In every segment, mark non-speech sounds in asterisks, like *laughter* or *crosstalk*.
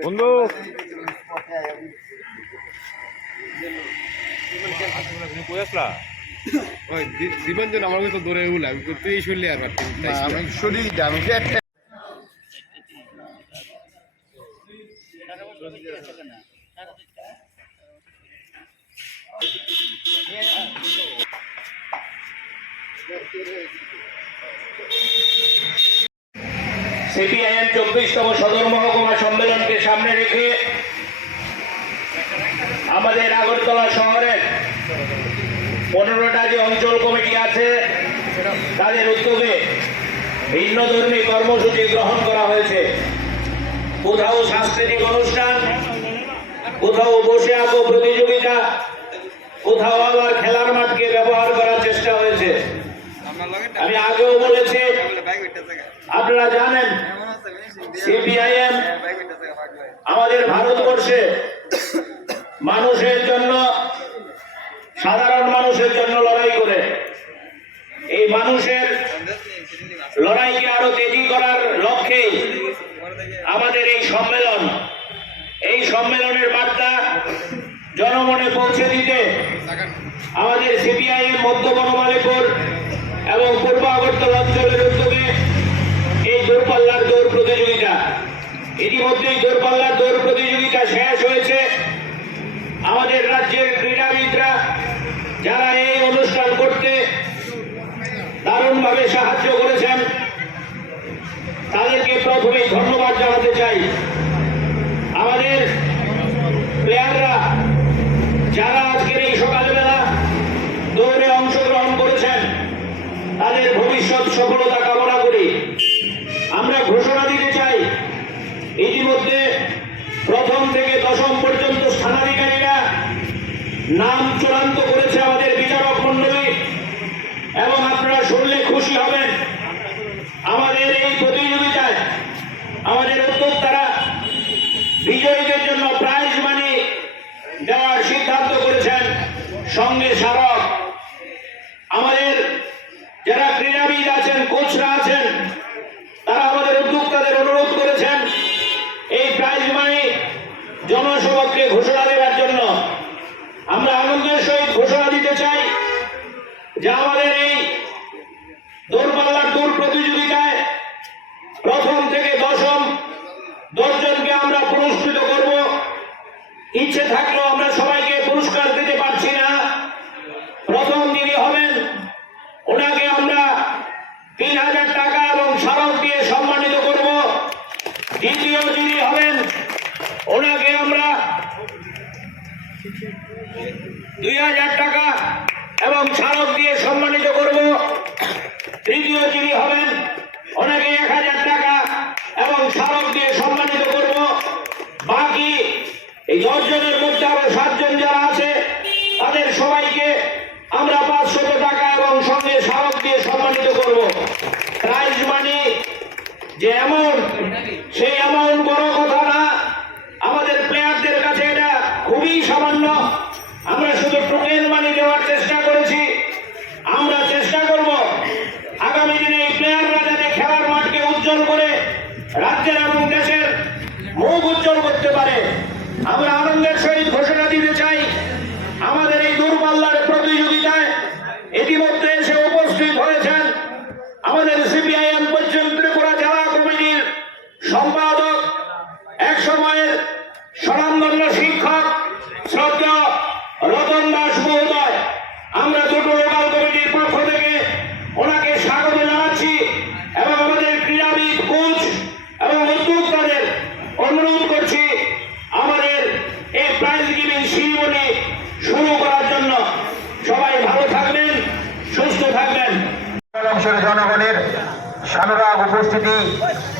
বন্ধু। দিবঞ্জন আমার তো দৌড়ে উলা আমি তো তুই শুনলি আর আমি শুনি আমি একটা *laughs* সিপিআইএম চব্বিশতম সদর মহকুমা সম্মেলনকে সামনে রেখে আমাদের আগরতলা শহরের পনেরোটা যে অঞ্চল কমিটি আছে, তাদের উদ্যোগে ভিন্ন ধর্মী কর্মসূচি গ্রহণ করা হয়েছে। কোথাও সাংস্কৃতিক অনুষ্ঠান, কোথাও বসে আঁকো প্রতিযোগিতা, কোথাও আবার খেলার মাঠকে ব্যবহার করার চেষ্টা হয়েছে। আমি আগেও বলেছি আপনারা জানেন সিপিআইএম আমাদের ভারতবর্ষে মানুষের জন্য, সাধারণ মানুষের জন্য লড়াই করে। এই মানুষের লড়াইকে আরও তেজি করার লক্ষ্যে আমাদের এই সম্মেলন। এই সম্মেলনের বার্তা জনমনে পৌঁছে দিতে আমাদের সিপিআইএম মধ্য বনমালীপুর এবং পূর্ব আগরতলা অঞ্চলের দূরপাল্লার দৌড় প্রতিযোগিতা। ইতিমধ্যেই দূরপাল্লার দৌড় প্রতিযোগিতা শেষ হয়েছে। আমাদের রাজ্যের ক্রীড়াবিদরা যারা এই অনুষ্ঠান করতে দারুণভাবে সাহায্য করেছেন, তাদেরকে প্রথমেই ধন্যবাদ জানাতে চাই। আমাদের প্লেয়াররা যারা নাম চূড়ান্ত করেছে আমাদের বিচারক মন্ডলী এবং আপনারা শুনলে খুশি হবেন আমাদের এই প্রতিযোগিতায় আমাদের উদ্যোক্তারা বিজয়ীদের জন্য প্রাইজ মানি দেওয়ার সিদ্ধান্ত করেছেন সঙ্গে স্মারক আমাদের যারা ক্রীড়াবিদ আছেন কোচরা আছেন তারা আমাদের উদ্যোক্তাদের অনুরোধ করেছেন এই প্রাইজ মানি জনসভাকে ঘোষণা দেওয়ার জন্য আমরা আনন্দের সহিত ঘোষণা দিতে চাই যে আমাদের এই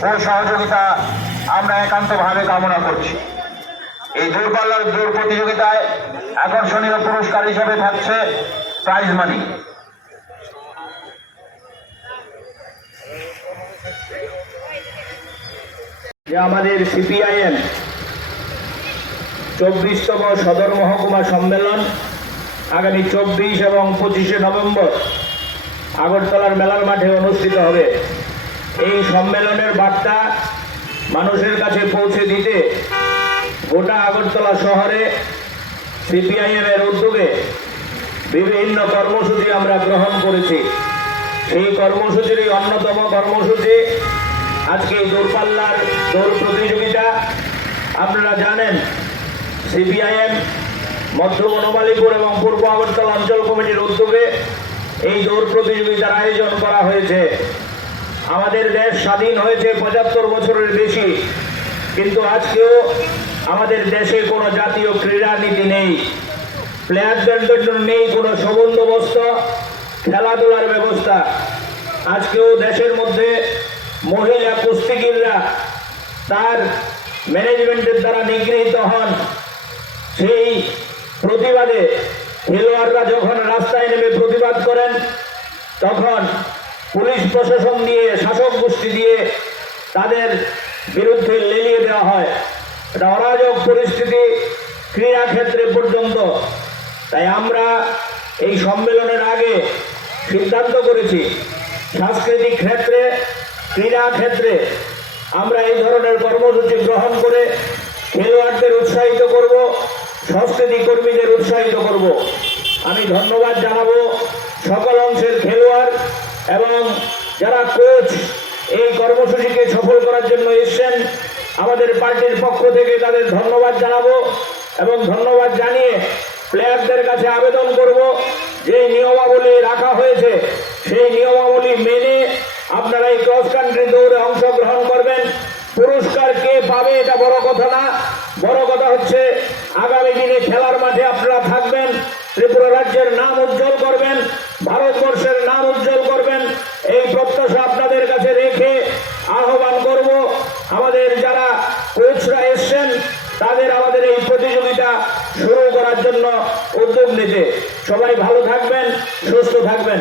ও সহযোগিতা আমরা একান্তভাবে কামনা করছি। এই দূরপাল্লার দৌড় প্রতিযোগিতায় আকর্ষণীয় পুরস্কার হিসেবে থাকছে প্রাইজ মানি যে আমাদের সিপিআইএম চব্বিশতম সদর মহকুমা সম্মেলন আগামী চব্বিশ এবং পঁচিশে নভেম্বর আগরতলার মেলার মাঠে অনুষ্ঠিত হবে। এই সম্মেলনের বার্তা মানুষের কাছে পৌঁছে দিতে গোটা আগরতলা শহরে সিপিআইএম এর উদ্যোগে বিভিন্ন কর্মসূচি আমরা গ্রহণ করেছি। সেই কর্মসূচির অন্যতম কর্মসূচি আজকে এই দূরপাল্লার দৌড় প্রতিযোগিতা। আপনারা জানেন, সিপিআইএম মধ্য বনমালীপুর এবং পূর্ব আগরতলা অঞ্চল কমিটির উদ্যোগে এই দৌড় প্রতিযোগিতার আয়োজন করা হয়েছে। আমাদের দেশ স্বাধীন হয়েছে পঁচাত্তর বছরের বেশি, কিন্তু আজকেও আমাদের দেশে কোনো জাতীয় ক্রীড়া নীতি নেই। প্লেয়ারদের জন্য নেই কোনো সুবন্দোবস্ত, খেলাধুলার ব্যবস্থা। আজকেও দেশের মধ্যে মহিলা কুস্তিগিররা তার ম্যানেজমেন্টের দ্বারা নিগৃহীত হন। সেই প্রতিবাদে খেলোয়াড়রা যখন রাস্তায় নেমে প্রতিবাদ করেন, তখন পুলিশ প্রশাসন দিয়ে, শাসক গোষ্ঠী দিয়ে তাদের বিরুদ্ধে লেলিয়ে দেওয়া হয়। এটা অরাজক পরিস্থিতি ক্রীড়া ক্ষেত্রে পর্যন্ত। তাই আমরা এই সম্মেলনের আগে সিদ্ধান্ত করেছি, সাংস্কৃতিক ক্ষেত্রে, ক্রীড়া ক্ষেত্রে আমরা এই ধরনের কর্মসূচি গ্রহণ করে খেলোয়াড়দের উৎসাহিত করব, সংস্কৃতি কর্মীদের উৎসাহিত করব। আমি ধন্যবাদ জানাব সকল অংশের খেলোয়াড় এবং যারা কোচ এই কর্মসূচিকে সফল করার জন্য এসছেন, আমাদের পার্টির পক্ষ থেকে তাদের ধন্যবাদ জানাব এবং ধন্যবাদ জানিয়ে প্লেয়ারদের কাছে আবেদন করব যে নিয়মাবলী রাখা হয়েছে, সেই নিয়মাবলী মেনে আপনারা এই ক্রস কান্ট্রি দৌড়ে অংশগ্রহণ করবেন। পুরস্কার কে পাবে এটা বড় কথা না। বড় কথা হচ্ছে, আগামী দিনে খেলার মাঠে আপনারা থাকবেন, ত্রিপুরা রাজ্যের নাম উজ্জ্বল করবেন, ভারতবর্ষের নাম উজ্জ্বল করবেন এই প্রত্যাশা আপনাদের কাছে রেখে আহ্বান করব। আমাদের যারা কোচরা এসছেন, তাদের আমাদের এই প্রতিযোগিতা শুরু করার জন্য উদ্যোগ নিতে। সবাই ভালো থাকবেন, সুস্থ থাকবেন।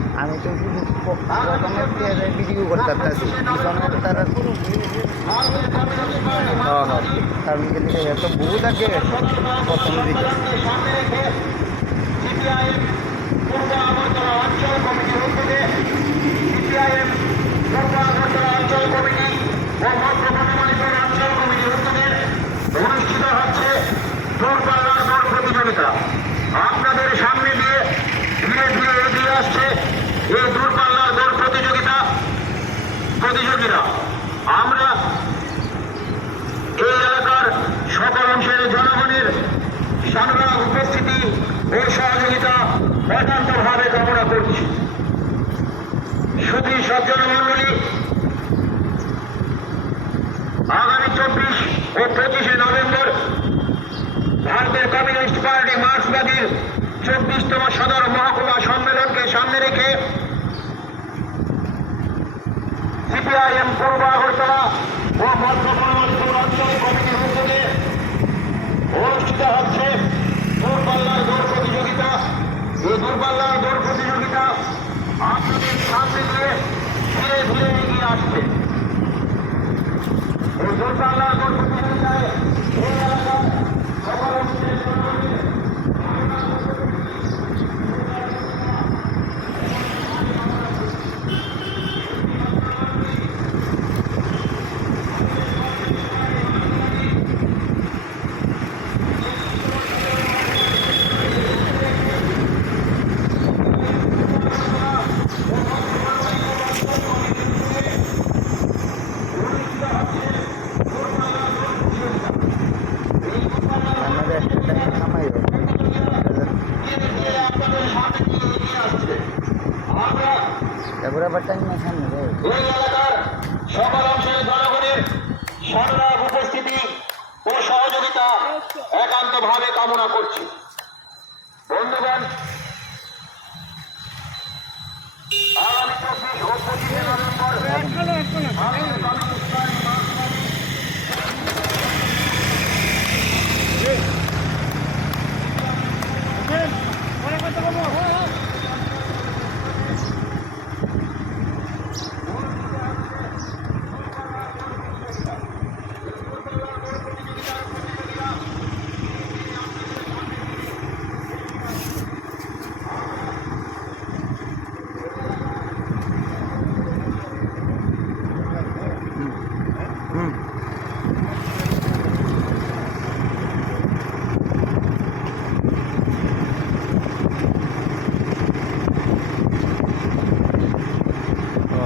আমি তো ভিডিও করতে পারতেছি পিছনে তারা কারণ এদিকে এত বহু থাকে প্রথম দিকে সামনে রেখে সারা উপস্থিতি ও সহযোগিতা একান্তভাবে কামনা করছি। শুধু সজ্জন মন্ডলী আগামী চব্বিশ ও পঁচিশে নভেম্বর ভারতের কমিউনিস্ট পার্টি মার্ক্সবাদীর চব্বিশতম সদর মহকুমা সম্মেলনকে সামনে রেখে সিপিআইএম পূর্ব আগরতলা ও মধ্যপ্রদেশ অনুষ্ঠিত হচ্ছে দূরপাল্লার দৌড় প্রতিযোগিতা। এই দূরপাল্লার দৌড় প্রতিযোগিতা আপনাদের সামনে দিয়ে ধীরে ধীরে এগিয়ে আসছে। এই দূরপাল্লার দৌড় প্রতিযোগিতায় এই এলাকার সকল অংশের জনগণের আমাদের একটা টাকা কামাই হবে তারপরে আবার টাইম সামনে রে এই এলাকার সকল অংশের জনগণের সর্বাগ উপস্থিতি ও সহযোগিতা একান্তভাবে কামনা করছি বন্ধুগণ আগামী চব্বিশ ও পঁচিশে নভেম্বর ভারতের কমিউনিস্ট পার্টি মার্ক্সবাদী ও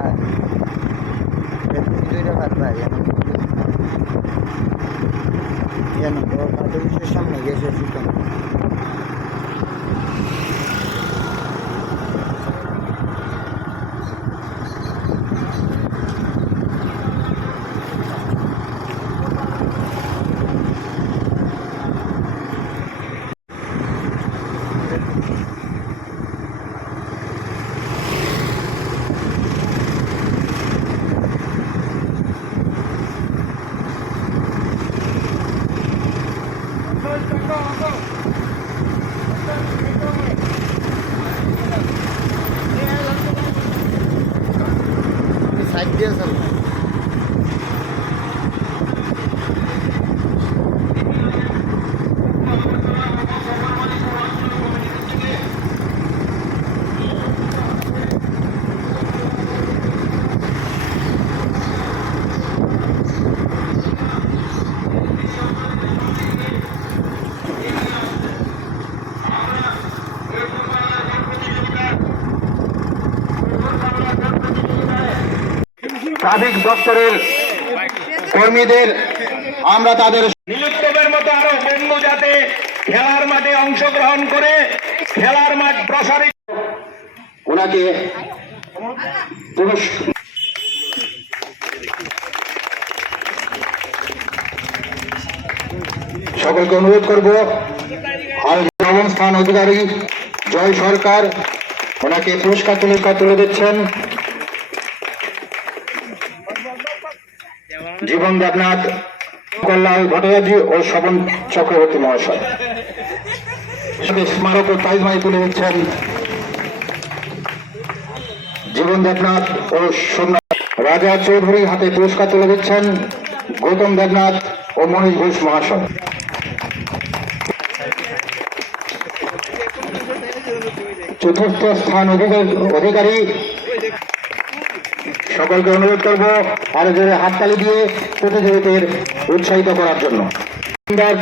আসতে কেন ট্রাফিক দপ্তরের কর্মীদের আমরা তাদের নীলোৎসবের মতো আরও বন্ধু যাতে খেলার মাঠে অংশগ্রহণ করে খেলার মাঠ প্রসারিত ওনাকে পুরস্কার সকলকে অনুরোধ করব আর নবম স্থান অধিকারী জয় সরকার ওনাকে পুরস্কার পুরস্কার তুলে দিচ্ছেন। জীবন দেবনাথ কল্যাণ ভট্টাচার্য ও স্বপন চক্রবর্তী মহাশয়। স্মারক ও তাজমাই তুলে দিচ্ছেন। জীবন দেবনাথ ও সোমনাথ রাজা চৌধুরীর হাতে পুরস্কার তুলে দিচ্ছেন গৌতম দেবনাথ ও মনীষ ঘোষ মহাশয়। চতুর্থ স্থান অধিকারী সকলকে অনুরোধ করব আরও জোরে হাততালি দিয়ে প্রতিযোগিতার উৎসাহিত করার জন্য।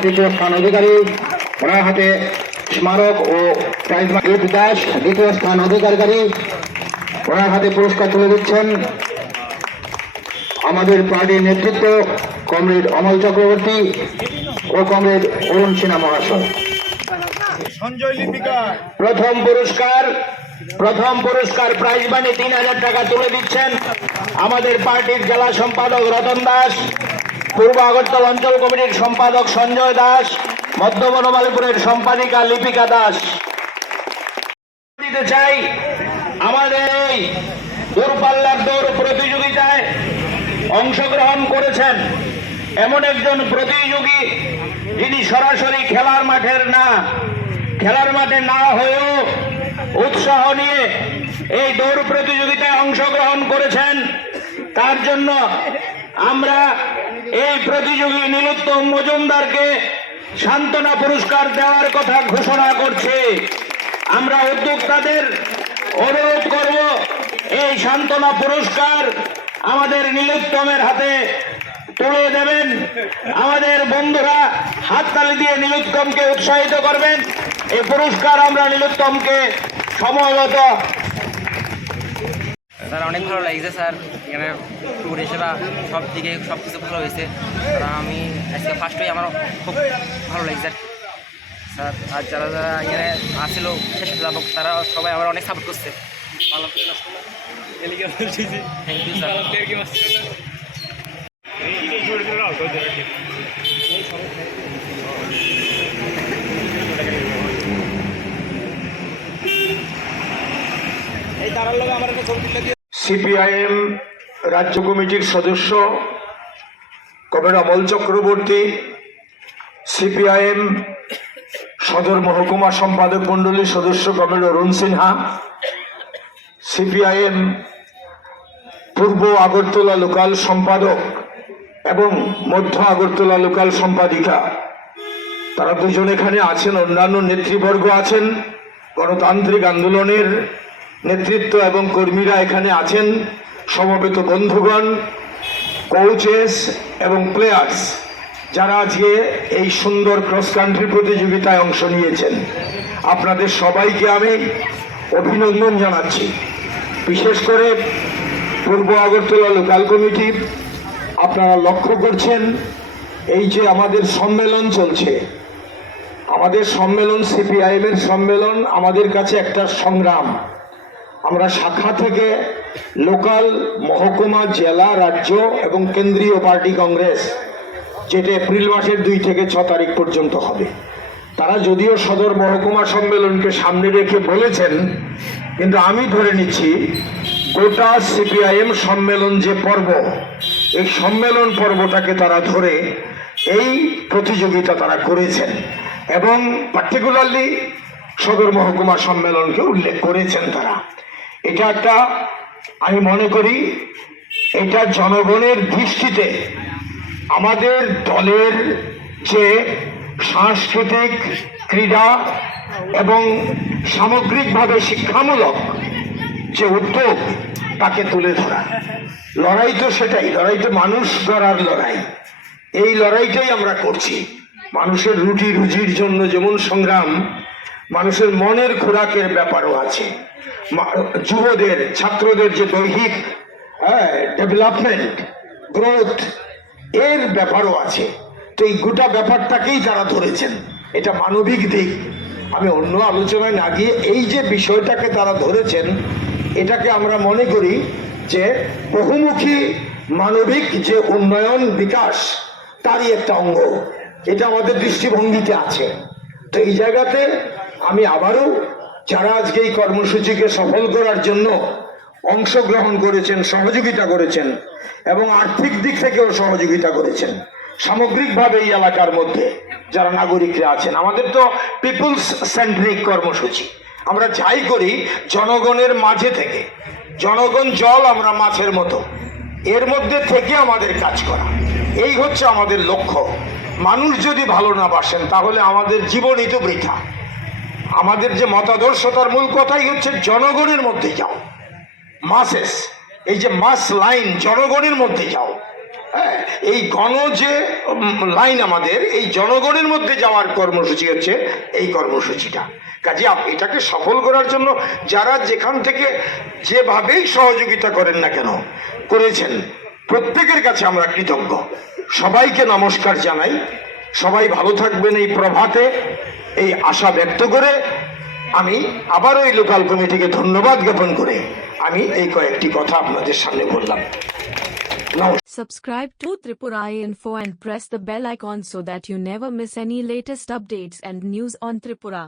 তৃতীয় স্থান অধিকারী ওনার হাতে স্মারক ও প্রাইজ দাস দ্বিতীয় স্থান অধিকারী ওনার হাতে পুরস্কার তুলে দিচ্ছেন আমাদের পার্টির নেতৃত্ব কমরেড অমল চক্রবর্তী ও কমরেড অরুণ সিনহা মহাশয়। সঞ্জয় প্রথম পুরস্কার প্রথম পুরস্কার প্রাইজ মানি তিন হাজার টাকা তুলে দিচ্ছেন আমাদের পার্টির জেলা সম্পাদক রতন দাস, পূর্ব আগরতলা অঞ্চল কমিটির সম্পাদক সঞ্জয় দাস, মধ্য বনমালীপুরের সম্পাদিকা লিপিকা দাস। দিতে চাই আমাদের এই দূরপাল্লার দৌড় প্রতিযোগিতায় অংশগ্রহণ করেছেন এমন একজন প্রতিযোগী যিনি সরাসরি খেলার মাঠের না, খেলার মাঠে না হয়েও উৎসাহ নিয়ে এই দৌড় প্রতিযোগিতায় অংশগ্রহণ করেছেন। তার জন্য আমরা এই প্রতিযোগী নীলোত্তম মজুমদারকে সান্ত্বনা পুরস্কার দেওয়ার কথা ঘোষণা করছি। আমরা উদ্যোক্তাদের অনুরোধ করব, এই সান্ত্বনা পুরস্কার আমাদের নীলোত্তমের হাতে তুলে দেবেন। আমাদের বন্ধুরা হাততালি দিয়ে নীলোত্তমকে উৎসাহিত করবেন। এই পুরস্কার আমরা নীলোত্তমকে স্যার অনেক ভালো লাগছে স্যার। এখানে পরিষেবা সব দিকে সব কিছু ভালো হয়েছে। আমি আজকে ফার্স্ট হয়ে আমার খুব ভালো লাগছে স্যার। আর যারা যারা এখানে আসছিল শেষ যাব তারা সবাই আমার অনেক সাপোর্ট করছে। থ্যাংক ইউ স্যার এই ছড়ে দিল না তো দেখি সিপিআইএম রাজ্য কমিটির সদস্য কমরেড অমল চক্রবর্তী, সিপিআইএম সদর মহকুমা সম্পাদক মণ্ডলীর সদস্য কমরেড অরুণ সিনহা, সিপিআইএম পূর্ব আগরতলা লোকাল সম্পাদক এবং মধ্য আগরতলা লোকাল সম্পাদিকা। তারা দুজন এখানে আছেন, অন্যান্য নেতৃবর্গ আছেন। গণতান্ত্রিক আন্দোলনের নেতৃত্ব এবং কর্মীরা এখানে আছেন, সমবেত বন্ধুগণ কোচেস এবং প্লেয়ার্স যারা আজকে এই সুন্দর ক্রস কান্ট্রি প্রতিযোগিতায় অংশ নিয়েছেন। আপনাদের সবাইকে আমি অভিনন্দন জানাচ্ছি। বিশেষ করে পূর্ব আগরতলা লোকাল কমিটি আপনারা লক্ষ্য করছেন, এই যে আমাদের সম্মেলন চলছে, আমাদের সম্মেলন সিপিআইএম এর সম্মেলন, আমাদের কাছে একটা সংগ্রাম। আমরা শাখা থেকে লোকাল মহকুমা, জেলা, রাজ্য এবং কেন্দ্রীয় পার্টি কংগ্রেস, যেটা এপ্রিল মাসের দুই থেকে ছ তারিখ পর্যন্ত হবে। তারা যদিও সদর মহকুমা সম্মেলনকে সামনে রেখে বলেছেন, কিন্তু আমি ধরে নিচ্ছি, গোটা সিপিআইএম সম্মেলন যে পর্ব, এই সম্মেলন পর্বটাকে তারা ধরে এই প্রতিযোগিতা তারা করেছেন এবং পার্টিকুলারলি সদর মহকুমা সম্মেলনকে উল্লেখ করেছেন তারা। এটা একটা, আমি মনে করি, এটা জনগণের দৃষ্টিতে, আমাদের দলের যে সাংস্কৃতিক ক্রীড়া এবং সামগ্রিকভাবে শিক্ষামূলক যে উদ্যোগ, তাকে তুলে ধরা। লড়াই তো সেটাই, লড়াই তো মানুষ ধরার লড়াই। এই লড়াইটাই আমরা করছি। মানুষের রুটি রুজির জন্য যেমন সংগ্রাম মানুষের মনের খোরাকের ব্যাপারও আছে। যুবদের, ছাত্রদের যে দৈহিক হ্যাঁ ডেভেলপমেন্ট গ্রোথ এর ব্যাপারও আছে। তো এই গোটা ব্যাপারটাকেই তারা ধরেছেন, এটা মানবিক দিক। আমি অন্য আলোচনায় না গিয়ে এই যে বিষয়টাকে তারা ধরেছেন, এটাকে আমরা মনে করি যে বহুমুখী মানবিক যে উন্নয়ন বিকাশ, তারই একটা অঙ্গ। এটা আমাদের দৃষ্টিভঙ্গিতে আছে। তো এই জায়গাতে আমি আবারও যারা আজকে এই কর্মসূচিকে সফল করার জন্য অংশগ্রহণ করেছেন, সহযোগিতা করেছেন এবং আর্থিক দিক থেকেও সহযোগিতা করেছেন, সামগ্রিকভাবে এই এলাকার মধ্যে যারা নাগরিকরা আছেন, আমাদের তো পিপুলস সেন্ট্রিক কর্মসূচি। আমরা যাই করি জনগণের মাঝে থেকে, জনগণ জল আমরা মাছের মতো, এর মধ্যে থেকে আমাদের কাজ করা। এই হচ্ছে আমাদের লক্ষ্য। মানুষ যদি ভালো না বাসেন, তাহলে আমাদের জীবনই তো বৃথা। আমাদের যে মতাদর্শতার মূল কথাই হচ্ছে জনগণের মধ্যে যাও। মাসেস এই যে মাস লাইন জনগণের মধ্যে যাও। হ্যাঁ এই গণ যে লাইন আমাদের, এই জনগণের মধ্যে যাওয়ার কর্মসূচি হচ্ছে এই কর্মসূচিটা। কাজে এটাকে সফল করার জন্য যারা যেখান থেকে যেভাবেই সহযোগিতা করেন না কেন, করেছেন, প্রত্যেকের কাছে আমরা কৃতজ্ঞ। সবাইকে নমস্কার জানাই। সবাই ভালো থাকবেন এই প্রভাতে। এই আশা ব্যক্ত করে আমি আবারও এই লোকাল কমিটিকে ধন্যবাদ জ্ঞাপন করে আমি এই কয়েকটি কথা আপনাদের সামনে বললাম Subscribe to Tripura Info and press the bell icon so that you never miss any latest updates and news on Tripura.